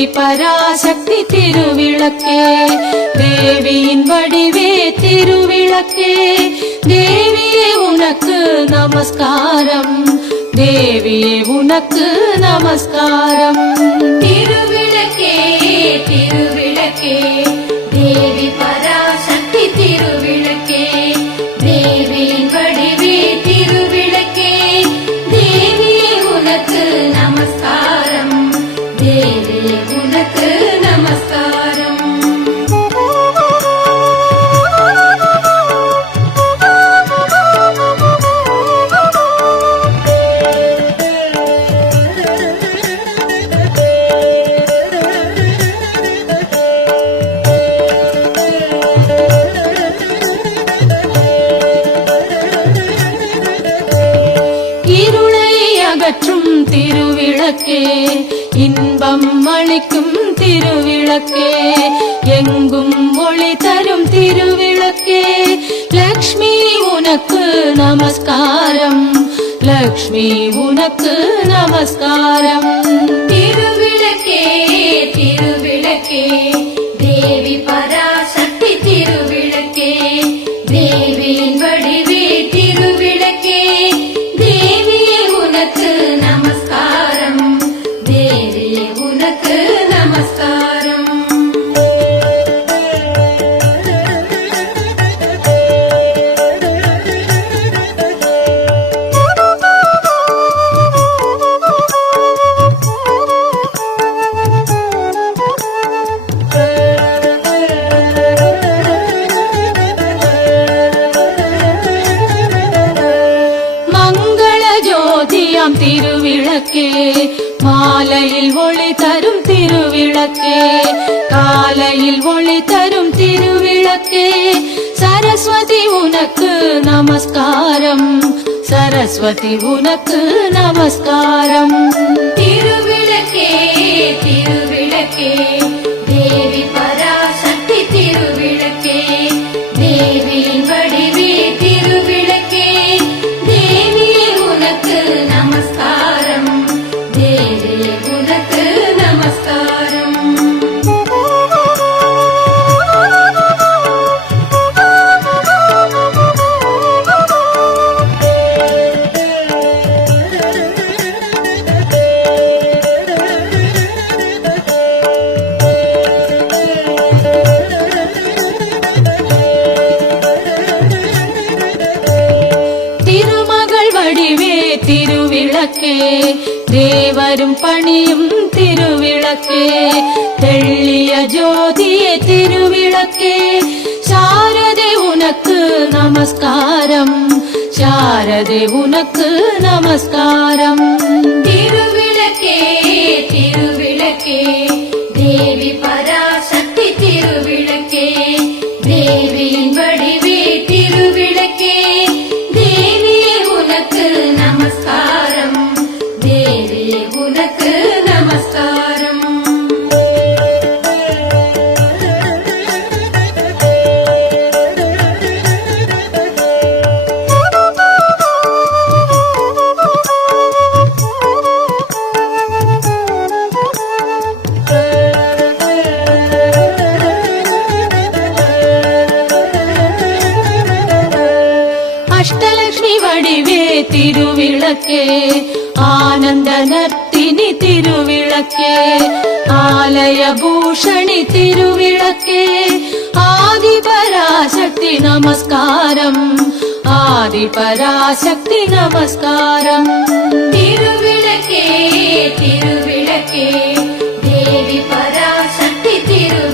தேவி பராசக்தி திருவிளக்கே, தேவியின் வடிவே திருவிளக்கே, தேவியே உனக்கு நமஸ்காரம், தேவியே உனக்கு நமஸ்காரம். திருவிளக்கே திருவிளக்கே தேவி பராசக்தி திருவிளக்கே, தேவியின் வடிவே திருவிளக்கே, தேவியே உனக்கு நமஸ்காரம், தேவியே உனக்கு நமஸ்காரம். அகற்றும் திருவிளக்கே, இன்பம் அளிக்கும் திருவிளக்கே, எங்கும் ஒளி தரும் திருவிளக்கே, லக்ஷ்மி உனக்கு நமஸ்காரம், லக்ஷ்மி உனக்கு நமஸ்காரம். திருவிளக்கே திருவிளக்கே தேவி பராசக்தி திருவிளக்கே, தேவியின் வடிவே திருவிளக்கே, தேவியே உனக்கு நமஸ்காரம், தேவியே உனக்கு நமஸ்காரம். திருவிளக்கே, மாலையில் ஒளி தரும் திருவிளக்கே, காலையில் ஒளி தரும் திருவிளக்கே, சரஸ்வதி உனக்கு நமஸ்காரம், சரஸ்வதி உனக்கு நமஸ்காரம். திருவிளக்கே திருவிளக்கே தேவி பராசக்தி திருவிளக்கே, தேவியின் வடிவே திருவிளக்கே, தேவியே உனக்கு நமஸ்காரம், தேவியே உனக்கு நமஸ்காரம். திருவிளக்கே, தேவரும் பணியும் திருவிளக்கே, தெள்ளிய ஜோதியே திருவிளக்கே, சாரதே உனக்கு நமஸ்காரம், சாரதே உனக்கு நமஸ்காரம். திருவிளக்கே திருவிளக்கே தேவி பராசக்தி திருவிளக்கே, தேவியின் வடிவே திருவிளக்கே, தேவியே உனக்கு நமஸ்காரம், தேவியே உனக்கு நமஸ்காரம். அஷ்டலக்ஷ்மி வடிவே திருவிளக்கே, ஆனந்த நர்த்தினி திருவிளக்கே, ஆலய பூஷணி திருவிளக்கே, ஆதி பராசக்தி நமஸ்காரம், ஆதி பராசக்தி நமஸ்காரம். திருவிளக்கே திருவிளக்கே தேவி பராசக்தி திருவிளக்கே,